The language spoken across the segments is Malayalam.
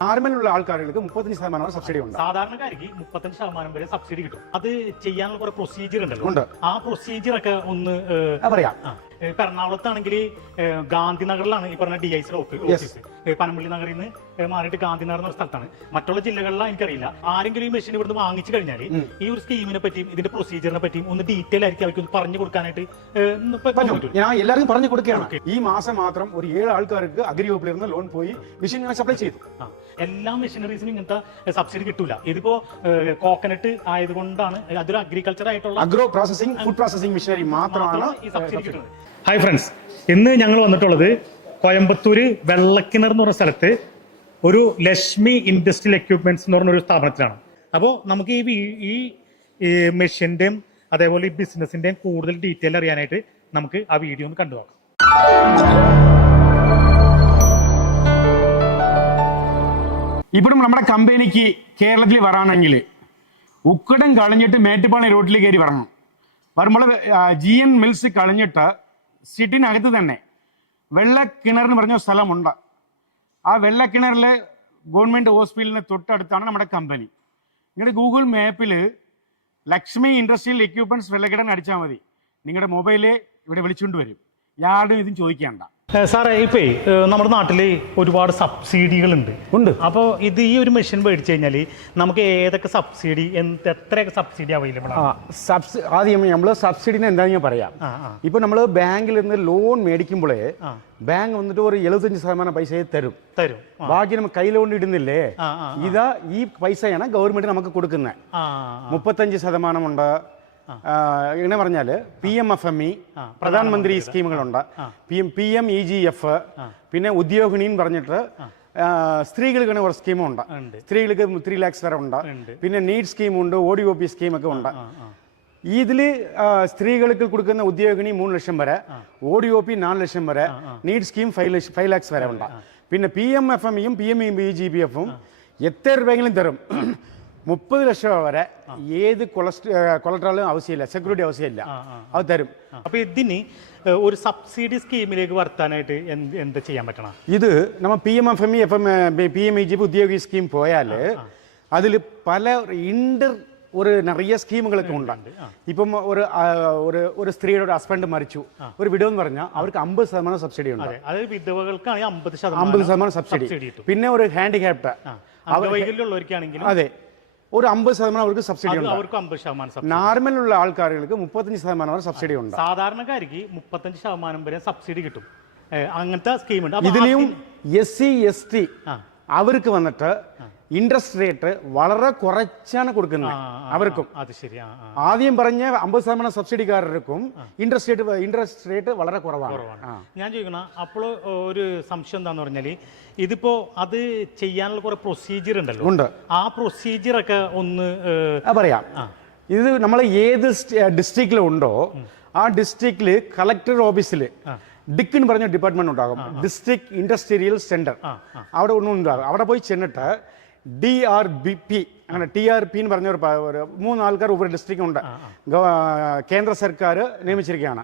നോർമലുള്ള ആൾക്കാർക്ക് 35% സബ്സിഡി ഉണ്ട്. സാധാരണക്കാർക്ക് 35% വരെ സബ്സിഡി കിട്ടും. അത് ചെയ്യാനുള്ള കുറെ പ്രൊസീജിയർ ഉണ്ടല്ലോ. ആ പ്രൊസീജിയർ ഒക്കെ ഒന്ന് പറയാം. ഇപ്പൊ എറണാകുളത്താണെങ്കിൽ ഗാന്ധിനഗറിലാണ് ഈ പറഞ്ഞ DIC ഓഫീസ്. പനമ്പള്ളി നഗറിൽ നിന്ന് മാറിയിട്ട് ഗാന്ധിനഗർ എന്ന സ്ഥലത്താണ്. മറ്റുള്ള ജില്ലകളിൽ എനിക്കറിയില്ല. ആരെങ്കിലും ഈ മെഷീൻ ഇവിടുന്ന് വാങ്ങിച്ചു കഴിഞ്ഞാൽ ഈ ഒരു സ്കീമിനെ പറ്റിയും ഇതിന്റെ പ്രൊസീജിയറിനെ പറ്റിയും ഒന്ന് ഡീറ്റെയിൽ ആയിരിക്കും അവർക്ക് പറഞ്ഞു കൊടുക്കാനായിട്ട് ഞാൻ എല്ലാവർക്കും പറഞ്ഞു കൊടുക്കുകയാണ്. ഈ മാസം മാത്രം ഒരു 7 ആൾക്കാർക്ക് അഗ്രി വകുപ്പിൽ നിന്ന് ലോൺ പോയി മെഷീൻ സപ്ലൈ ചെയ്തു. എല്ലാ മെഷീനറീസിനും ഇങ്ങനത്തെ സബ്സിഡി കിട്ടൂല. ഇതിപ്പോ കോക്കനട്ട് ആയതുകൊണ്ടാണ് അതൊരു അഗ്രികൾച്ചർ ആയിട്ടുള്ള agro processing food processing machinery മാത്രമാണ് ഈ സബ്സിഡി കിട്ടുന്നത്. ഹായ് ഫ്രണ്ട്സ്, ഇന്ന് ഞങ്ങൾ വന്നിട്ടുള്ളത് കോയമ്പത്തൂര് വെള്ളക്കിണർ എന്ന് പറഞ്ഞ സ്ഥലത്ത് ഒരു ലക്ഷ്മി ഇൻഡസ്ട്രിയൽ എക്യുപ്മെന്റ്സ് എന്ന് പറഞ്ഞൊരു സ്ഥാപനത്തിലാണ്. അപ്പോൾ നമുക്ക് ഈ മെഷീന്റെയും അതേപോലെ ഈ ബിസിനസിന്റെയും കൂടുതൽ ഡീറ്റെയിൽ അറിയാനായിട്ട് നമുക്ക് ആ വീഡിയോ ഒന്ന് കണ്ടു നോക്കാം. ഇപ്പോഴും നമ്മുടെ കമ്പനിക്ക് കേരളത്തിൽ വരാണെങ്കിൽ ഉക്കടം കളഞ്ഞിട്ട് മേട്ടുപ്പാളി റോഡിൽ കയറി വരണം. വരുമ്പോൾ GN മിൽസ് കളഞ്ഞിട്ട് സിറ്റിനകത്ത് തന്നെ വെള്ളക്കിണർ എന്ന് പറഞ്ഞ സ്ഥലമുണ്ട്. ആ വെള്ളക്കിണറിൽ ഗവൺമെൻറ് ഹോസ്പിറ്റലിന് തൊട്ടടുത്താണ് നമ്മുടെ കമ്പനി. നിങ്ങളുടെ ഗൂഗിൾ മാപ്പിൽ ലക്ഷ്മി ഇൻഡസ്ട്രിയൽ എക്യുപ്മെന്റ്സ് വെള്ളക്കിണർ അടിച്ചാൽ മതി. നിങ്ങളുടെ മൊബൈല് ഇവിടെ വിളിച്ചുകൊണ്ട് വരും. യാരുടെയും ഇതും ചോദിക്കേണ്ട. സാറേ, ഇപ്പേ നമ്മുടെ നാട്ടിൽ ഒരുപാട് സബ്സിഡികളുണ്ട്. അപ്പോൾ ഈ ഒരു മെഷീൻ മേടിച്ചു കഴിഞ്ഞാൽ നമുക്ക് ഏതൊക്കെ സബ്സിഡി എത്രയൊക്കെ സബ്സിഡി അവൈലബിൾ ആണ്? ആദ്യം നമ്മൾ സബ്സിഡിനെ എന്താണെന്ന് ഞാൻ പറയാം. ഇപ്പൊ നമ്മൾ ബാങ്കിൽ നിന്ന് ലോൺ മേടിക്കുമ്പോഴേ ബാങ്ക് വന്നിട്ട് ഒരു 75% പൈസ തരും. ബാക്കി നമ്മൾ കയ്യിൽ കൊണ്ട് ഇടുന്നില്ലേ, ഈ പൈസയാണ് ഗവൺമെന്റ് നമുക്ക് കൊടുക്കുന്നത്. 35% ഉണ്ട്. ഇങ്ങനെ പറഞ്ഞാൽ PMFME പ്രധാനമന്ത്രി സ്കീമുകളുണ്ട്, PMEGF, പിന്നെ ഉദ്യോഗിണി എന്ന് പറഞ്ഞിട്ട് സ്ത്രീകൾക്ക് ഒരു സ്കീമുണ്ട്. സ്ത്രീകൾക്ക് 3 lakhs വരെ ഉണ്ട്. പിന്നെ നീഡ് സ്കീമുണ്ട്, ODOP സ്കീമൊക്കെ ഉണ്ട്. ഇതിൽ സ്ത്രീകൾക്ക് കൊടുക്കുന്ന ഉദ്യോഗിണി 3 ലക്ഷം വരെ, ODOP 4 ലക്ഷം വരെ, നീഡ് സ്കീം 5 lakhs വരെ ഉണ്ട്. പിന്നെ PMFMEയും PMEGF എത്ര രൂപയെങ്കിലും തരും. 30 ലക്ഷം വരെ ഏത് കൊളട്രലും ആവശ്യമില്ല, സെക്യൂരിറ്റി ആവശ്യമില്ല, അത് തരും. അപ്പൊ ഇതിന് ഒരു സബ്സിഡി സ്കീമിലേക്ക് വർത്താനായിട്ട് എന്ത് ചെയ്യാൻ പറ്റണം? ഇത് നമ്മൾ PMFME PMEGF ഉദ്യോഗി സ്കീം പോയാൽ അതിൽ പല ഒരു നിറയെ സ്കീമുകളൊക്കെ ഉണ്ട്. ഇപ്പം ഒരു സ്ത്രീയുടെ ഒരു ഹസ്ബൻഡ് മരിച്ചു, ഒരു വിഡോ എന്ന് പറഞ്ഞാൽ അവർക്ക് 50% സബ്സിഡി ഉണ്ട്. വിധവകൾക്കാണ് 50% സബ്സിഡി. പിന്നെ ഒരു ഹാൻഡിക്യാപ്ഡ് അതെ, ഒരു 50% അവർക്ക് സബ്സിഡി ഉണ്ട്. നോർമലുള്ള ആൾക്കാർക്ക് 35% സബ്സിഡി ഉണ്ട്. സാധാരണക്കാർക്ക് 35% വരെ സബ്സിഡി കിട്ടും. അങ്ങനത്തെ സ്കീമുണ്ട്. ഇതിലും SC ST അവർക്ക് വന്നിട്ട് ഇൻട്രസ്റ്റ് റേറ്റ് വളരെ കുറച്ചാണ് കൊടുക്കുന്നത്. അവർക്കും ആദ്യം പറഞ്ഞ 50% സബ്സിഡിക്കാർക്കും ഇൻട്രസ്റ്റ് റേറ്റ് വളരെ കുറവാണ്. ഞാൻ ചോദിക്കണം, അപ്പോൾ ഒരു സംശയം എന്താന്ന് പറഞ്ഞാൽ ഇതിപ്പോ അത് ചെയ്യാനുള്ള കുറെ പ്രൊസീജിയർ ഉണ്ടല്ലോ. ആ പ്രൊസീജിയർ ഒക്കെ ഒന്ന് പറയാം. ഇത് നമ്മൾ ഏത് ഡിസ്ട്രിക്റ്റിലും ഉണ്ടോ ആ ഡിസ്ട്രിക്റ്റില് കളക്ടർ ഓഫീസിൽ DIC എന്ന് പറഞ്ഞ ഡിപ്പാർട്ട്മെന്റ് ഉണ്ടാകും, ഡിസ്ട്രിക്ട് ഇൻഡസ്ട്രിയൽ സെന്റർ. അവിടെ ഒന്നും ഉണ്ടാകും. അവിടെ പോയി ചെന്നിട്ട് DRBP അങ്ങനെ TRP എന്ന് പറഞ്ഞ ഒരു 3 ആൾക്കാർ ഒരു ഡിസ്ട്രിക്റ്റ് ഉണ്ട്, കേന്ദ്ര സർക്കാർ നിയമിച്ചിരിക്കുകയാണ്.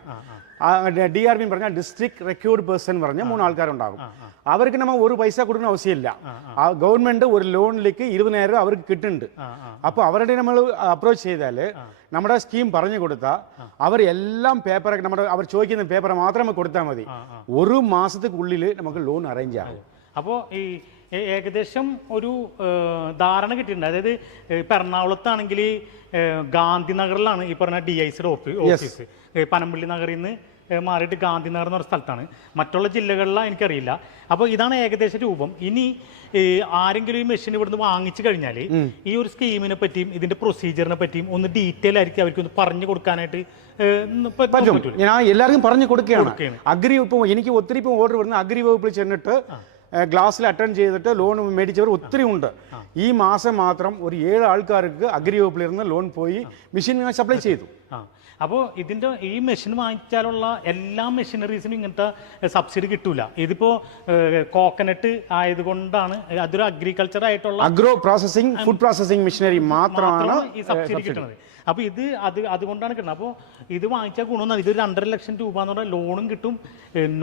DRB എന്ന് പറഞ്ഞാൽ ഡിസ്ട്രിക്ട് റെക്യൂർഡ് പേഴ്സൺ പറഞ്ഞ 3 ആൾക്കാരുണ്ടാകും. അവർക്ക് നമ്മൾ ഒരു പൈസ കൊടുക്കുന്ന ആവശ്യമില്ല. ഗവൺമെന്റ് ഒരു ലോണിലേക്ക് 20,000 അവർക്ക് കിട്ടുന്നുണ്ട്. അപ്പോൾ അവരുടെ നമ്മൾ അപ്രോച്ച് ചെയ്താൽ നമ്മുടെ സ്കീം പറഞ്ഞു കൊടുത്താൽ അവർ എല്ലാം പേപ്പറൊക്കെ അവർ ചോദിക്കുന്ന പേപ്പർ മാത്രമേ കൊടുത്താൽ മതി. ഒരു മാസത്തിനുള്ളിൽ നമുക്ക് ലോൺ അറേഞ്ച് ആകും. അപ്പോൾ ഈ ഏകദേശം ഒരു ധാരണ കിട്ടിയിട്ടുണ്ട്. അതായത് ഇപ്പം എറണാകുളത്താണെങ്കിൽ ഗാന്ധിനഗറിലാണ് ഈ പറഞ്ഞ DIC ഓഫീസ്. പനമ്പള്ളി നഗറിൽ നിന്ന് മാറിയിട്ട് ഗാന്ധിനഗർ എന്ന് പറഞ്ഞ സ്ഥലത്താണ്. മറ്റുള്ള ജില്ലകളിലാണ് എനിക്കറിയില്ല. അപ്പോൾ ഇതാണ് ഏകദേശ രൂപം. ഇനി ആരെങ്കിലും ഈ മെഷീൻ ഇവിടുന്ന് വാങ്ങിച്ചു കഴിഞ്ഞാൽ ഈ ഒരു സ്കീമിനെ പറ്റിയും ഇതിന്റെ പ്രൊസീജിയറിനെ പറ്റിയും ഒന്ന് ഡീറ്റെയിൽ ആയിരിക്കും അവർക്ക് ഒന്ന് പറഞ്ഞു കൊടുക്കാനായിട്ട് പറ്റും. ഞാൻ എല്ലാവർക്കും പറഞ്ഞു കൊടുക്കുകയാണ്. അഗ്രി ഇപ്പം എനിക്ക് ഒത്തിരി ഇപ്പം ഓർഡർ വരുന്ന അഗ്രി വകുപ്പിൽ ചെന്നിട്ട് ഗ്ലാസ്സിൽ അറ്റൻഡ് ചെയ്തിട്ട് ലോൺ മേടിച്ചവർ ഒത്തിരി ഉണ്ട്. ഈ മാസം മാത്രം ഒരു 7 ആൾക്കാർക്ക് അഗ്രി വകുപ്പിൽ നിന്ന് ലോൺ പോയി മെഷീൻ സപ്ലൈ ചെയ്തു. അപ്പോൾ ഇതിൻ്റെ ഈ മെഷീൻ വാങ്ങിച്ചാലുള്ള എല്ലാ മെഷീനറീസിനും ഇങ്ങനത്തെ സബ്സിഡി കിട്ടൂല. ഇതിപ്പോൾ കോക്കനട്ട് ആയതുകൊണ്ടാണ് അതൊരു അഗ്രികൾച്ചർ ആയിട്ടുള്ള agro processing food processing machinery മാത്രമാണ് ഈ സബ്സിഡി കിട്ടുന്നത്. അപ്പോൾ അതുകൊണ്ടാണ് കിട്ടുന്നത്. അപ്പോൾ ഇത് വാങ്ങിച്ചാൽ ഗുണമെന്നാണ്. ഇത് 2.5 ലക്ഷം രൂപ എന്ന് പറഞ്ഞാൽ ലോണും കിട്ടും.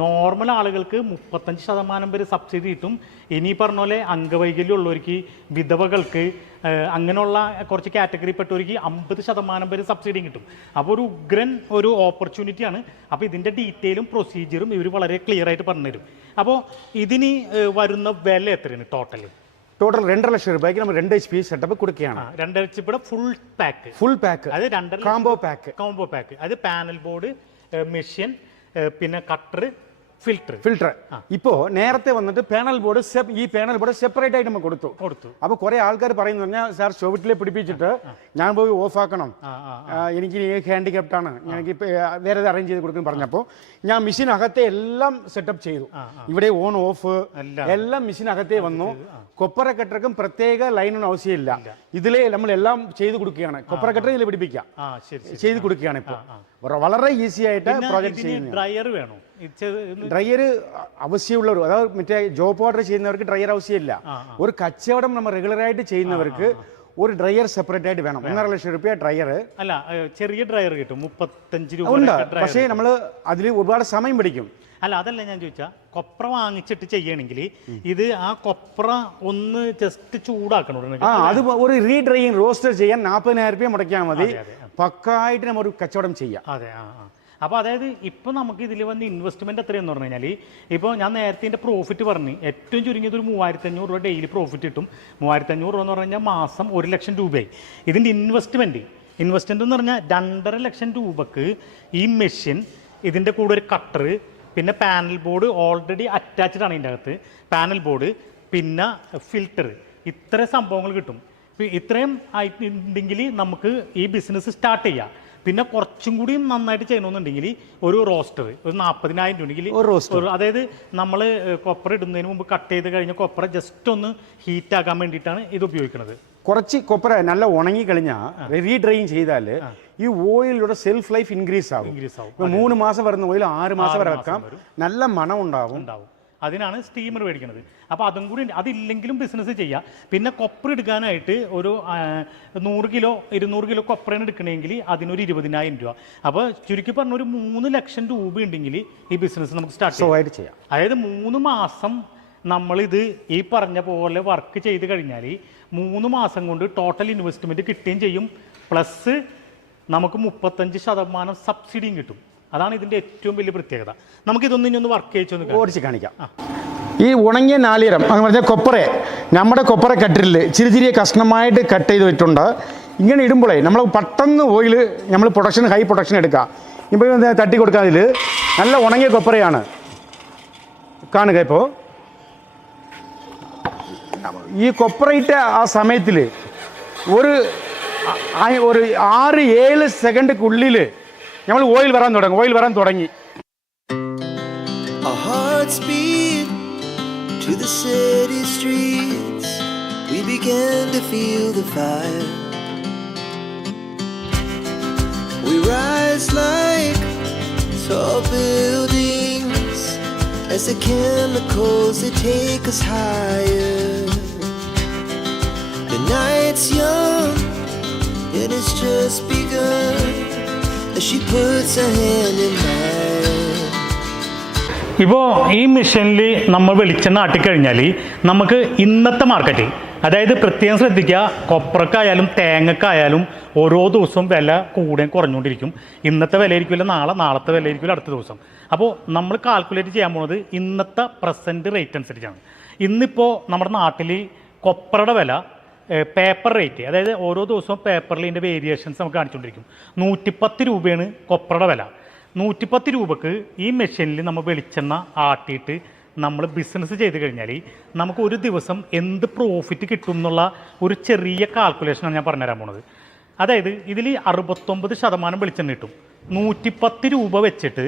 നോർമൽ ആളുകൾക്ക് 35% വരെ സബ്സിഡി കിട്ടും. ഇനി പറഞ്ഞ പോലെ അംഗവൈകല്യം ഉള്ളവർക്ക്, വിധവകൾക്ക്, അങ്ങനെയുള്ള കുറച്ച് കാറ്റഗറിപ്പെട്ടവർക്ക് 50% വരെ സബ്സിഡിയും കിട്ടും. അപ്പോൾ ഒരു ഉഗ്രൻ ഒരു ഓപ്പർച്യൂണിറ്റിയാണ്. അപ്പോൾ ഇതിൻ്റെ ഡീറ്റെയിലും പ്രൊസീജിയറും ഇവർ വളരെ ക്ലിയർ ആയിട്ട് പറഞ്ഞുതരും. അപ്പോൾ ഇതിന് വരുന്ന വില എത്രയാണ് ടോട്ടൽ 2.5 ലക്ഷം രൂപയ്ക്ക് നമ്മൾ 2 HP സെറ്റപ്പ് കൊടുക്കുകയാണ്. 2 HP ഫുൾ പാക്ക് അത് 2.5 കോംബോ പാക്ക്. അത് പാനൽ ബോർഡ്, മെഷീൻ, പിന്നെ കട്ടർ, ഫിൽറ്റർ. ഇപ്പോ നേരത്തെ വന്നിട്ട് പാനൽ ബോർഡ് സെപ്പറേറ്റ് ആയിട്ട് നമ്മൾ കൊടുത്തു. അപ്പൊ കുറെ ആൾക്കാർ പറയുന്നു പറഞ്ഞാൽ സാർ ചുവട്ടിലെ പിടിപ്പിച്ചിട്ട് ഞാൻ പോയി ഓഫ് ആക്കണം, എനിക്ക് ഹാൻഡിക്യാപ്റ്റ് ആണ്, എനിക്ക് വേറെ അറേഞ്ച് ചെയ്ത് കൊടുക്കുന്നു പറഞ്ഞപ്പോൾ ഞാൻ മെഷീൻ അകത്തെ എല്ലാം സെറ്റപ്പ് ചെയ്തു. ഇവിടെ ഓൺ ഓഫ് എല്ലാം മെഷീൻ അകത്തേ വന്നു. കൊപ്പറ കട്ടർക്കും പ്രത്യേക ലൈനൊന്നും ആവശ്യമില്ല. ഇതിലെ നമ്മൾ എല്ലാം ചെയ്ത് കൊടുക്കുകയാണ്. കൊപ്പറ കട്ടർ ഇതിൽ പിടിപ്പിക്കാം, ചെയ്ത് കൊടുക്കുകയാണ്. ഇപ്പോൾ വളരെ ഈസി ആയിട്ട് പ്രോജക്ട് ചെയ്യുന്നത്. ഡ്രയർ ആവശ്യമുള്ളവർ, അതായത് മറ്റേ ജോബ് ഓർഡർ ചെയ്യുന്നവർക്ക് ഡ്രയർ ആവശ്യമില്ല. ഒരു കച്ചവടം നമ്മൾ റെഗുലറായിട്ട് ചെയ്യുന്നവർക്ക് ഒരു ഡ്രയർ സെപ്പറേറ്റ് ആയിട്ട് വേണം. 1.5 ലക്ഷം രൂപ ഡ്രയർ അല്ല, ചെറിയ ഡ്രയർ കിട്ടും 35 രൂപ ഉണ്ട്. പക്ഷേ നമ്മൾ അതിൽ ഒരുപാട് സമയം പിടിക്കും. അല്ല, അതല്ല ഞാൻ ചോദിച്ചാ, കൊപ്ര വാങ്ങിച്ചിട്ട് ചെയ്യണമെങ്കിൽ ഇത് ആ കൊപ്ര ഒന്ന് ജസ്റ്റ് ചൂടാക്കണം. അത് ഒരു റീഡ്രൈയിങ് റോസ്റ്റർ ചെയ്യാൻ 40,000 രൂപ മുടക്കിയാൽ മതി. പക്കായിട്ട് നമ്മൾ ഒരു കച്ചവടം ചെയ്യാം. അതെ. അപ്പോൾ അതായത് ഇപ്പോൾ നമുക്ക് ഇതിൽ വന്ന് ഇൻവെസ്റ്റ്മെൻറ്റ് എത്രയെന്ന് പറഞ്ഞു കഴിഞ്ഞാൽ, ഇപ്പോൾ ഞാൻ നേരത്തെ ഇതിൻ്റെ പ്രോഫിറ്റ് പറഞ്ഞു, ഏറ്റവും ചുരുങ്ങിയത് ഒരു 3,500 രൂപ ഡെയിലി പ്രോഫിറ്റ് കിട്ടും. 3,500 രൂപ എന്ന് പറഞ്ഞു കഴിഞ്ഞാൽ മാസം 1 ലക്ഷം രൂപയായി. ഇതിൻ്റെ ഇൻവെസ്റ്റ്മെൻറ്റ് എന്ന് പറഞ്ഞാൽ 2.5 ലക്ഷം രൂപക്ക് ഈ മെഷീൻ, ഇതിൻ്റെ കൂടെ ഒരു കട്ടർ, പിന്നെ പാനൽ ബോർഡ് ഓൾറെഡി അറ്റാച്ച്ഡ് ആണ് ഇതിൻ്റെ അകത്ത്. പാനൽ ബോർഡ്, പിന്നെ ഫിൽറ്റർ, ഇത്ര സംഭവങ്ങൾ കിട്ടും. ഇത്രയും ആയിട്ടുണ്ടെങ്കിൽ നമുക്ക് ഈ ബിസിനസ് സ്റ്റാർട്ട് ചെയ്യാം. പിന്നെ കുറച്ചും കൂടി നന്നായിട്ട് ചെയ്യണമെന്നുണ്ടെങ്കിൽ ഒരു റോസ്റ്റർ ഒരു 40,000 രൂപ ഉണ്ടെങ്കിൽ, അതായത് നമ്മൾ കൊപ്ര ഇടുന്നതിന് മുമ്പ് കട്ട് ചെയ്ത് കഴിഞ്ഞ കൊപ്ര ജസ്റ്റ് ഒന്ന് ഹീറ്റ് ആക്കാൻ വേണ്ടിയിട്ടാണ് ഇത് ഉപയോഗിക്കുന്നത്. കുറച്ച് കൊപ്ര നല്ല ഉണങ്ങി കഴിഞ്ഞാൽ റീഡ്രൈൻ ചെയ്താൽ ഈ ഓയിലൂടെ സെൽഫ് ലൈഫ് ഇൻക്രീസ് ആകും. 3 മാസം വരുന്ന ഓയിൽ 6 മാസം വരെ വെക്കാം. നല്ല മണം ഉണ്ടാവും. അതിനാണ് സ്റ്റീമർ മേടിക്കുന്നത്. അപ്പോൾ അതും കൂടി അതില്ലെങ്കിലും ബിസിനസ് ചെയ്യാം. പിന്നെ കൊപ്ര എടുക്കാനായിട്ട് ഒരു 100 കിലോ 200 കിലോ കൊപ്രയാണ് എടുക്കണമെങ്കിൽ അതിനൊരു 20,000 രൂപ. അപ്പോൾ ചുരുക്കി പറഞ്ഞ ഒരു 3 ലക്ഷം രൂപ ഉണ്ടെങ്കിൽ ഈ ബിസിനസ് നമുക്ക് സ്റ്റാർട്ട് ചെയ്യാം. അതായത് 3 മാസം നമ്മളിത് ഈ പറഞ്ഞ പോലെ വർക്ക് ചെയ്ത് കഴിഞ്ഞാൽ 3 മാസം കൊണ്ട് ടോട്ടൽ ഇൻവെസ്റ്റ്മെൻറ്റ് കിട്ടുകയും ചെയ്യും. പ്ലസ് നമുക്ക് 35% സബ്സിഡിയും കിട്ടും. അതാണ് ഇതിൻ്റെ ഏറ്റവും വലിയ പ്രത്യേകത. നമുക്കിതൊന്ന് വർക്ക് ചെയ്യിച്ചൊന്ന് ഓടിച്ച് കാണിക്കാം. ഈ ഉണങ്ങിയ നാളികേരം എന്ന് പറഞ്ഞാൽ കൊപ്പറെ, നമ്മുടെ കൊപ്പറ കട്ടിൽ ചെറിയ കഷ്ണമായിട്ട് കട്ട് ചെയ്ത് വെച്ചിട്ടുണ്ട്. ഇങ്ങനെ ഇടുമ്പോഴേ നമ്മൾ പെട്ടെന്ന് ഓയിൽ നമ്മൾ ഹൈ പ്രൊഡക്ഷൻ എടുക്കുക. ഇപ്പോൾ തട്ടി കൊടുക്കുക. അതിൽ നല്ല ഉണങ്ങിയ കൊപ്പറയാണ് കാണുക. ഇപ്പോൾ ഈ കൊപ്പറയിട്ട ആ സമയത്തിൽ ഒരു 6-7 സെക്കൻഡുള്ളിൽ നമ്മൾ ഓയിൽ വരാൻ തുടങ്ങി. Our hearts beat to the city streets. We began to feel the fire. We rise like tall buildings as the chemicals they take us higher. The night's young and it's just begun. She puts her hand in mine. ഇപ്പോൾ ഈ മെഷീനിൽ നമ്മൾ വെളിച്ചെണ്ണ ആട്ടിക്കഴിഞ്ഞാൽ നമുക്ക് ഇന്നത്തെ മാർക്കറ്റ്, അതായത് പ്രത്യേകം ശ്രദ്ധിക്കുക, കൊപ്രക്കായാലും തേങ്ങക്കായാലും ഓരോ ദിവസവും വില കൂടുകയും കുറഞ്ഞുകൊണ്ടിരിക്കും. ഇന്നത്തെ വില ആയിരിക്കില്ല നാളത്തെ വില ആയിരിക്കില്ല അടുത്ത ദിവസം. അപ്പോൾ നമ്മൾ കാൽക്കുലേറ്റ് ചെയ്യാൻ പോകുന്നത് ഇന്നത്തെ പ്രസൻറ്റ് റേറ്റ് അനുസരിച്ചാണ്. ഇന്നിപ്പോൾ നമ്മുടെ നാട്ടിൽ കൊപ്രയുടെ വില പേപ്പർ റേറ്റ്, അതായത് ഓരോ ദിവസവും പേപ്പറിൽ ഇതിൻ്റെ വേരിയേഷൻസ് നമുക്ക് കാണിച്ചുകൊണ്ടിരിക്കും. 110 രൂപയാണ് കൊപ്രയുടെ വില. 110 രൂപക്ക് ഈ മെഷീനിൽ നമ്മൾ വെളിച്ചെണ്ണ ആട്ടിയിട്ട് നമ്മൾ ബിസിനസ് ചെയ്ത് കഴിഞ്ഞാൽ നമുക്ക് ഒരു ദിവസം എന്ത് പ്രോഫിറ്റ് കിട്ടും എന്നുള്ള ഒരു ചെറിയ കാൽക്കുലേഷനാണ് ഞാൻ പറഞ്ഞുതരാൻ പോണത്. അതായത് ഇതിൽ 69% വെളിച്ചെണ്ണ കിട്ടും. 110 രൂപ വെച്ചിട്ട്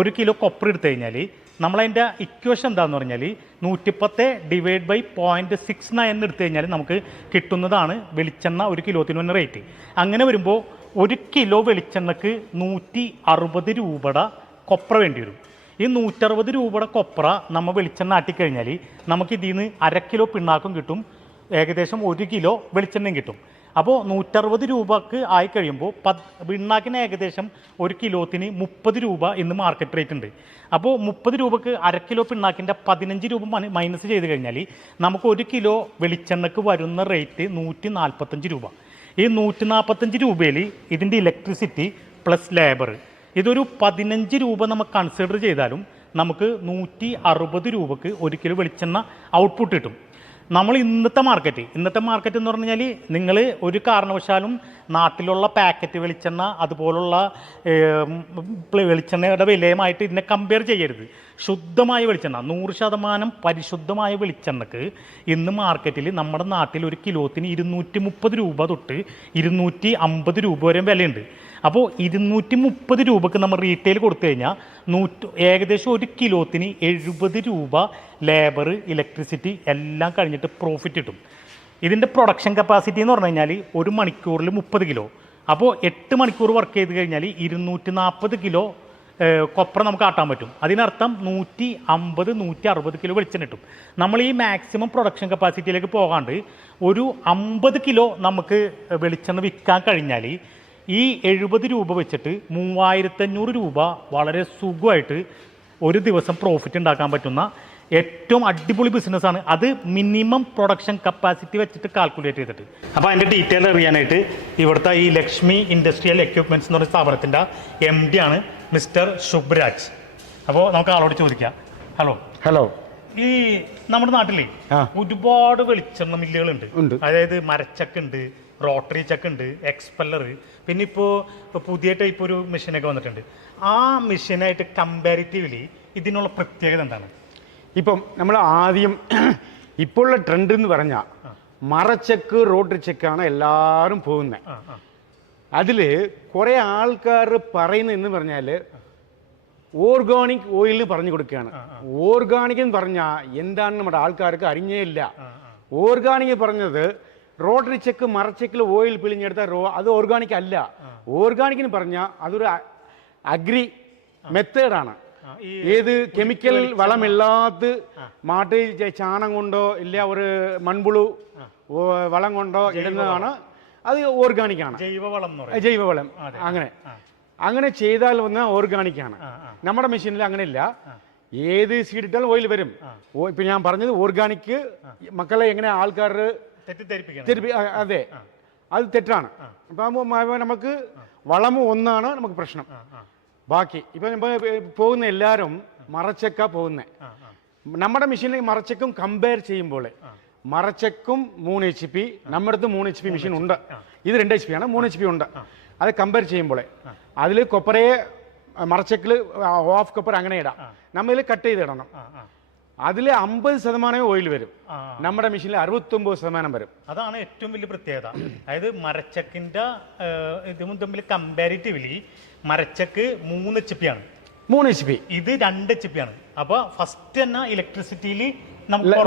1 കിലോ കൊപ്ര എടുത്തു കഴിഞ്ഞാൽ നമ്മളതിൻ്റെ ഇക്വേഷൻ എന്താണെന്ന് പറഞ്ഞാൽ 110 ഡിവൈഡ് ബൈ 0.69 എടുത്തു കഴിഞ്ഞാൽ നമുക്ക് കിട്ടുന്നതാണ് വെളിച്ചെണ്ണ 1 കിലോത്തിന് റേറ്റ്. അങ്ങനെ വരുമ്പോൾ 1 കിലോ വെളിച്ചെണ്ണക്ക് 160 രൂപയുടെ കൊപ്ര വേണ്ടി വരും. ഈ 160 രൂപയുടെ കൊപ്ര നമ്മൾ വെളിച്ചെണ്ണ ആട്ടിക്കഴിഞ്ഞാൽ നമുക്ക് ഇതിൽ നിന്ന് 1/2 കിലോ പിണ്ണാക്കും കിട്ടും, ഏകദേശം 1 കിലോ വെളിച്ചെണ്ണയും കിട്ടും. അപ്പോൾ 160 രൂപക്ക് ആയി കഴിയുമ്പോൾ പിണ്ണാക്കിന് ഏകദേശം 1 കിലോത്തിന് 30 രൂപ ഇന്ന് മാർക്കറ്റ് റേറ്റ് ഉണ്ട്. അപ്പോൾ 30 രൂപക്ക് 1/2 കിലോ പിണ്ണാക്കിൻ്റെ 15 രൂപ മൈനസ് ചെയ്ത് കഴിഞ്ഞാൽ നമുക്ക് 1 കിലോ വെളിച്ചെണ്ണക്ക് വരുന്ന റേറ്റ് 145 രൂപ. ഈ 145 രൂപയിൽ ഇതിൻ്റെ ഇലക്ട്രിസിറ്റി പ്ലസ് ലേബർ ഇതൊരു 15 രൂപ നമ്മൾ കൺസിഡർ ചെയ്താലും നമുക്ക് 160 രൂപക്ക് 1 കിലോ വെളിച്ചെണ്ണ ഔട്ട്പുട്ട് കിട്ടും. നമ്മൾ ഇന്നത്തെ മാർക്കറ്റ് എന്ന് പറഞ്ഞു കഴിഞ്ഞാൽ നിങ്ങൾ ഒരു കാരണവശാലും നാട്ടിലുള്ള പാക്കറ്റ് വെളിച്ചെണ്ണ അതുപോലുള്ള വെളിച്ചെണ്ണയുടെ വിലയുമായിട്ട് ഇതിനെ കമ്പയർ ചെയ്യരുത്. ശുദ്ധമായ വെളിച്ചെണ്ണ 100% പരിശുദ്ധമായ വെളിച്ചെണ്ണക്ക് ഇന്ന് മാർക്കറ്റിൽ നമ്മുടെ നാട്ടിൽ 1 കിലോത്തിന് 230 രൂപ തൊട്ട് 250 രൂപ വരെ വിലയുണ്ട്. അപ്പോൾ 230 രൂപക്ക് നമ്മൾ റീറ്റെയിൽ കൊടുത്തു കഴിഞ്ഞാൽ ഏകദേശം 1 കിലോത്തിന് 70 രൂപ ലേബർ ഇലക്ട്രിസിറ്റി എല്ലാം കഴിഞ്ഞിട്ട് പ്രോഫിറ്റ് കിട്ടും. ഇതിൻ്റെ പ്രൊഡക്ഷൻ കപ്പാസിറ്റി എന്ന് പറഞ്ഞു കഴിഞ്ഞാൽ 1 മണിക്കൂറിൽ 30 കിലോ. അപ്പോൾ 8 മണിക്കൂർ വർക്ക് ചെയ്ത് കഴിഞ്ഞാൽ 240 കിലോ കൊപ്ര നമുക്ക് ആട്ടാൻ പറ്റും. അതിനർത്ഥം 150-160 കിലോ വെളിച്ചെണ്ണ കിട്ടും. നമ്മൾ ഈ മാക്സിമം പ്രൊഡക്ഷൻ കപ്പാസിറ്റിയിലേക്ക് പോകാണ്ട് ഒരു 50 കിലോ നമുക്ക് വെളിച്ചെണ്ണ വിൽക്കാൻ കഴിഞ്ഞാൽ ഈ 70 രൂപ വെച്ചിട്ട് 3500 രൂപ വളരെ സുഖമായിട്ട് ഒരു ദിവസം പ്രോഫിറ്റ് ഉണ്ടാക്കാൻ പറ്റുന്ന ഏറ്റവും അടിപൊളി ബിസിനസ്സാണ്. അത് മിനിമം പ്രൊഡക്ഷൻ കപ്പാസിറ്റി വെച്ചിട്ട് കാൽക്കുലേറ്റ് ചെയ്തിട്ട്. അപ്പോൾ അതിൻ്റെ ഡീറ്റെയിൽ അറിയാനായിട്ട് ഇവിടുത്തെ ഈ ലക്ഷ്മി ഇൻഡസ്ട്രിയൽ എക്യുപ്മെൻറ്റ്സ് എന്ന് പറയുന്ന സ്ഥാപനത്തിൻ്റെ MD ആണ് മിസ്റ്റർ ശുഭ്രാജ്. അപ്പോൾ നമുക്ക് ആളോട് ചോദിക്കാം. ഹലോ. ഈ നമ്മുടെ നാട്ടിലെ ഒരുപാട് വെളിച്ചെണ്ണ മില്ലുകളുണ്ട്. അതായത് മരച്ചക്കുണ്ട്, റോട്ടറി ചക്കുണ്ട്, എക്സ്പെല്ലർ, പിന്നെ ഇപ്പോൾ പുതിയ ടൈപ്പ് ഒരു മെഷീനൊക്കെ വന്നിട്ടുണ്ട്. ആ മെഷീനായിട്ട് കമ്പാരിറ്റീവ്ലി ഇതിനുള്ള പ്രത്യേകത എന്താണ്? ഇപ്പം നമ്മൾ ആദ്യം ഇപ്പോഴുള്ള ട്രെൻഡ് എന്ന് പറഞ്ഞാൽ മറച്ചക്ക് റോട്ടറി ചെക്കാണ് എല്ലാവരും പോകുന്നത്. അതിൽ കുറേ ആൾക്കാർ പറയുന്നത് എന്ന് പറഞ്ഞാൽ ഓർഗാനിക് ഓയിൽ പറഞ്ഞു കൊടുക്കുകയാണ്. ഓർഗാനിക് എന്ന് പറഞ്ഞാൽ എന്താണ് നമ്മുടെ ആൾക്കാർക്ക് അറിഞ്ഞേ ഇല്ല. ഓർഗാനിക് പറഞ്ഞത് റോട്ടറി ചെക്ക് മറച്ചെക്കിൽ ഓയിൽ പിഴിഞ്ഞെടുത്ത അത് ഓർഗാനിക് അല്ല. ഓർഗാനിക് എന്ന് പറഞ്ഞാൽ അതൊരു അഗ്രി മെത്തേഡാണ്. ഏത് കെമിക്കൽ വളമില്ലാത്ത മാട്ട് ചാണം കൊണ്ടോ ഇല്ല ഒരു മൺപുളു വളം കൊണ്ടോ ഇടുന്നതാണ്. അത് ഓർഗാനിക് ആണ്, ജൈവവളം. അങ്ങനെ ചെയ്താൽ വന്ന ഓർഗാനിക് ആണ്. നമ്മുടെ മെഷീനിൽ അങ്ങനെ ഇല്ല. ഏത് സീഡ് ഇട്ടാലും ഓയിൽ വരും. ഇപ്പൊ ഞാൻ പറഞ്ഞത് ഓർഗാനിക് മക്കളെ എങ്ങനെ ആൾക്കാർ അതെ, അത് തെറ്റാണ്. അപ്പൊ നമുക്ക് വളം ഒന്നാണ് നമുക്ക് പ്രശ്നം. ബാക്കി ഇപ്പൊ പോകുന്ന എല്ലാവരും മറച്ചക്ക പോകുന്നത്. നമ്മുടെ മെഷീനിൽ മറച്ചക്കും കമ്പയർ ചെയ്യുമ്പോൾ മറച്ചക്കും 3 HP, നമ്മുടെ അടുത്ത് 3 HP മെഷീൻ ഉണ്ട്. ഇത് 2 HP ആണ്, 3 HP ഉണ്ട്. അത് കമ്പയർ ചെയ്യുമ്പോൾ അതിൽ കൊപ്പറയെ മറച്ചക്കിൽ ഓഫ് കൊപ്പർ അങ്ങനെ ഇടാം. നമ്മളിൽ കട്ട് ചെയ്ത് ഇടണം. അതിൽ 50% ഓയിൽ വരും. നമ്മുടെ മെഷീനിൽ 69% വരും. അതാണ് ഏറ്റവും വലിയ പ്രത്യേകത. അതായത് മരച്ചക്കിന്റെ ഇതും തമ്മിൽ കമ്പാരിറ്റീവ്ലി മരച്ചക്ക് 3 HP ആണ്, 3 HP, ഇത് 2 HP ആണ്. അപ്പൊ ഫസ്റ്റ് തന്നെ ഇലക്ട്രിസിറ്റിയിൽ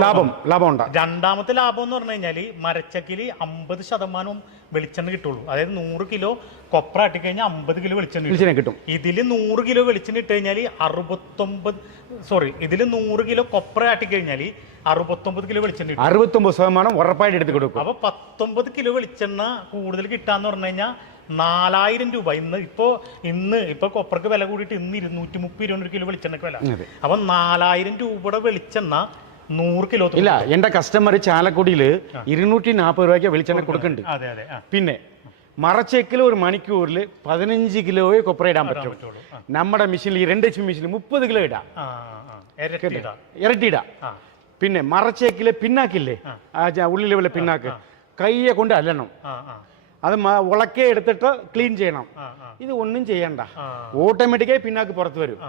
ലാഭം ഉണ്ട്. രണ്ടാമത്തെ ലാഭം എന്ന് പറഞ്ഞു കഴിഞ്ഞാൽ മരച്ചക്കിൽ 50% വെളിച്ചെണ്ണ കിട്ടുള്ളൂ. അതായത് 100 കിലോ കൊപ്ര ആട്ടിക്കഴിഞ്ഞാൽ 50 കിലോ വെളിച്ചെണ്ണ കിട്ടും. ഇതിൽ 100 കിലോ വെളിച്ചെണ്ണ ഇട്ട് കഴിഞ്ഞാൽ 100 കിലോ കൊപ്ര ആട്ടിക്കഴിഞ്ഞാൽ 69 കിലോ വെളിച്ചെണ്ണ കിട്ടും. 69% ഉറപ്പായിട്ട് എടുത്ത് കൊടുക്കും. അപ്പൊ 19 കിലോ വെളിച്ചെണ്ണ കൂടുതൽ കിട്ടാന്ന് പറഞ്ഞു കഴിഞ്ഞാൽ 4000 രൂപ. ഇന്ന് ഇപ്പൊ കൊപ്രക്ക് വില കൂടിയിട്ട് ഇന്ന് 230 കിലോ വെളിച്ചെണ്ണക്ക് വില. അപ്പൊ 4000 രൂപയുടെ വെളിച്ചെണ്ണ 100 കിലോ ഇല്ല. എന്റെ കസ്റ്റമർ ചാലക്കുടിയിൽ 240 രൂപയ്ക്ക് വെളിച്ചെണ്ണ കൊടുക്കുന്നുണ്ട്. പിന്നെ മറച്ചേക്കിൽ ഒരു മണിക്കൂറിൽ 15 കിലോയെ കൊപ്ര ഇടാൻ പറ്റും. നമ്മുടെ മെഷീനിൽ 2 HP മെഷീനിൽ 30 കിലോ ഇടാം, ഇരട്ടി ഇടാം. പിന്നെ മറച്ചേക്കിലെ പിന്നാക്കില്ലേ, ഉള്ളിലെ പോലെ പിന്നാക്ക് കയ്യെ കൊണ്ട് അല്ലണം. അത് ഉളക്കെ എടുത്തിട്ട് ക്ലീൻ ചെയ്യണം. ഇത് ഒന്നും ചെയ്യണ്ട, ഓട്ടോമാറ്റിക്കായി പിന്നാക്ക് പുറത്ത് വരും.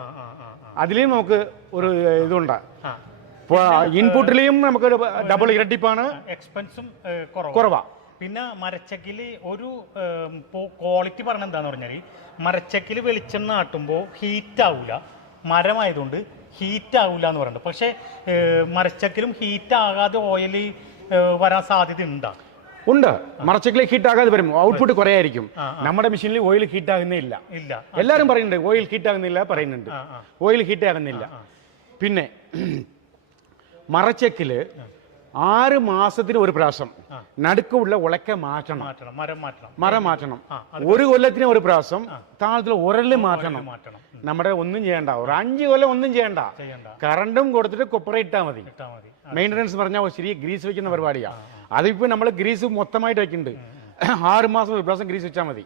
അതിലും നമുക്ക് ഒരു ഇതുണ്ട്. ഇൻപുട്ടിലെയും നമുക്ക് ഡബിൾ ഇരട്ടിപ്പാണ്, എക്സ്പെൻസും കുറവാ. പിന്നെ മരച്ചക്കില് ഒരു ക്വാളിറ്റി പറഞ്ഞ എന്താന്ന് പറഞ്ഞാൽ മരച്ചക്കിൽ വെളിച്ചെണ്ണ ആട്ടുമ്പോൾ ഹീറ്റ് ആവൂല, മരമായതുകൊണ്ട് ഹീറ്റ് ആവൂല എന്ന് പറയുന്നത്. പക്ഷെ മരച്ചക്കിലും ഹീറ്റ് ആകാതെ ഓയിൽ വരാൻ സാധ്യത ഉണ്ടാ. ഉണ്ട്. മറച്ചക്കിൽ ഹീറ്റ് ആകാതെ വരും, ഔട്ട്പുട്ട് കുറയായിരിക്കും. നമ്മുടെ മെഷീനിൽ ഓയിൽ ഹീറ്റ് ആകുന്നേ ഇല്ല. എല്ലാവരും പറയുന്നുണ്ട് ഓയിൽ ഹീറ്റ് ആകുന്നില്ല, പറയുന്നുണ്ട് ഓയിൽ ഹീറ്റ് ആകുന്നില്ല. പിന്നെ മറച്ചക്കില് 6 മാസത്തിന് ഒരു പ്രാവശ്യം നടുക്കുള്ള ഉളക്ക മാറ്റണം, മരം മാറ്റണം. 1 കൊല്ലത്തിന് ഒരു പ്രാവശ്യം താഴത്തിൽ ഉരല് മാറ്റണം. നമ്മുടെ ഒന്നും ചെയ്യണ്ട, ഒരു 5 കൊല്ലം ഒന്നും ചെയ്യണ്ട, കറണ്ടും കൊടുത്തിട്ട് കൊപ്പറ ഇട്ടാ മതി. മെയിൻ്റനൻസ് പറഞ്ഞാൽ ശരി ഗ്രീസ് വെക്കുന്ന പരിപാടിയാ. അതിപ്പോ നമ്മൾ ഗ്രീസ് മൊത്തമായിട്ട് വെക്കുന്നുണ്ട്. 6 മാസം ഒരു പ്രാവശ്യം ഗ്രീസ് വെച്ചാൽ മതി.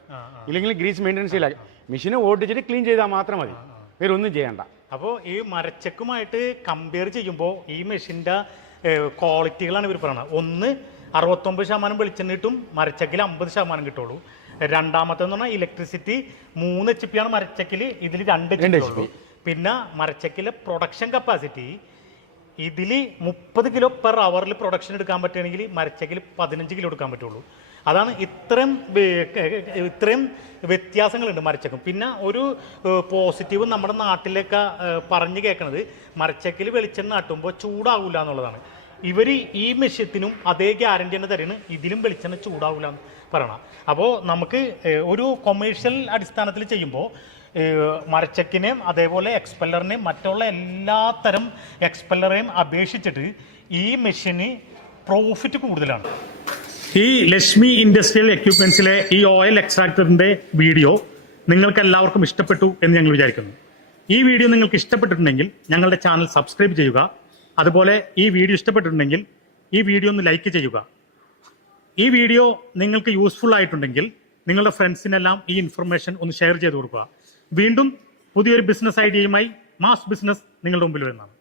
ഇല്ലെങ്കിൽ ഗ്രീസ് മെയിൻ്റനൻസ് ഇല്ല. മെഷീനെ ഓടിച്ചിട്ട് ക്ലീൻ ചെയ്താൽ മാത്രം മതി, വേറെ ഒന്നും ചെയ്യണ്ട. അപ്പോൾ ഈ മരച്ചക്കുമായിട്ട് കമ്പയർ ചെയ്യുമ്പോൾ ഈ മെഷീൻ്റെ ക്വാളിറ്റികളാണ് ഇവർ പറയുന്നത്. ഒന്ന് 69% വെളിച്ചെണ്ണ കിട്ടും, മരച്ചക്കിൽ 50% കിട്ടുള്ളൂ. രണ്ടാമത്തെന്ന് പറഞ്ഞാൽ ഇലക്ട്രിസിറ്റി 3 HP ആണ് മരച്ചക്കിൽ, ഇതിൽ 2 HP. പിന്നെ മരച്ചക്കിലെ പ്രൊഡക്ഷൻ കപ്പാസിറ്റി ഇതിൽ 30 കിലോ പെർ അവറിൽ പ്രൊഡക്ഷൻ എടുക്കാൻ പറ്റുകയാണെങ്കിൽ മരച്ചക്കിൽ 15 കിലോ എടുക്കാൻ പറ്റുള്ളൂ. അതാണ് ഇത്രയും വ്യത്യാസങ്ങളുണ്ട് മരച്ചക്കും. പിന്നെ ഒരു പോസിറ്റീവ് നമ്മുടെ നാട്ടിലൊക്കെ പറഞ്ഞു കേൾക്കണത് മരച്ചക്കിൽ വെളിച്ചെണ്ണ നാട്ടുമ്പോൾ ചൂടാവില്ല എന്നുള്ളതാണ്. ഇവർ ഈ മെഷീനത്തിനും അതേ ഗ്യാരണ്ടി തന്നെ തരുന്നത്, ഇതിലും വെളിച്ചെണ്ണ ചൂടാവില്ല എന്ന് പറയണം. അപ്പോൾ നമുക്ക് ഒരു കൊമേഴ്ഷ്യൽ അടിസ്ഥാനത്തിൽ ചെയ്യുമ്പോൾ മരച്ചക്കിനെയും അതേപോലെ എക്സ്പെല്ലറിനെയും മറ്റുള്ള എല്ലാത്തരം എക്സ്പെല്ലറേയും അപേക്ഷിച്ചിട്ട് ഈ മെഷീന് പ്രോഫിറ്റ് കൂടുതലാണ്. ഈ ലക്ഷ്മി ഇൻഡസ്ട്രിയൽ എക്യുപ്മെന്റ്സിലെ ഈ ഓയിൽ എക്സ്ട്രാക്ടറിന്റെ വീഡിയോ നിങ്ങൾക്ക് എല്ലാവർക്കും ഇഷ്ടപ്പെട്ടു എന്ന് ഞങ്ങൾ വിചാരിക്കുന്നു. ഈ വീഡിയോ നിങ്ങൾക്ക് ഇഷ്ടപ്പെട്ടിട്ടുണ്ടെങ്കിൽ ഞങ്ങളുടെ ചാനൽ സബ്സ്ക്രൈബ് ചെയ്യുക. അതുപോലെ ഈ വീഡിയോ ഇഷ്ടപ്പെട്ടിട്ടുണ്ടെങ്കിൽ ഈ വീഡിയോ ഒന്ന് ലൈക്ക് ചെയ്യുക. ഈ വീഡിയോ നിങ്ങൾക്ക് യൂസ്ഫുൾ ആയിട്ടുണ്ടെങ്കിൽ നിങ്ങളുടെ ഫ്രണ്ട്സിനെല്ലാം ഈ ഇൻഫർമേഷൻ ഒന്ന് ഷെയർ ചെയ്ത് കൊടുക്കുക. വീണ്ടും പുതിയൊരു ബിസിനസ് ഐഡിയയുമായി മാസ് ബിസിനസ് നിങ്ങളുടെ മുമ്പിൽ വരുന്നതാണ്.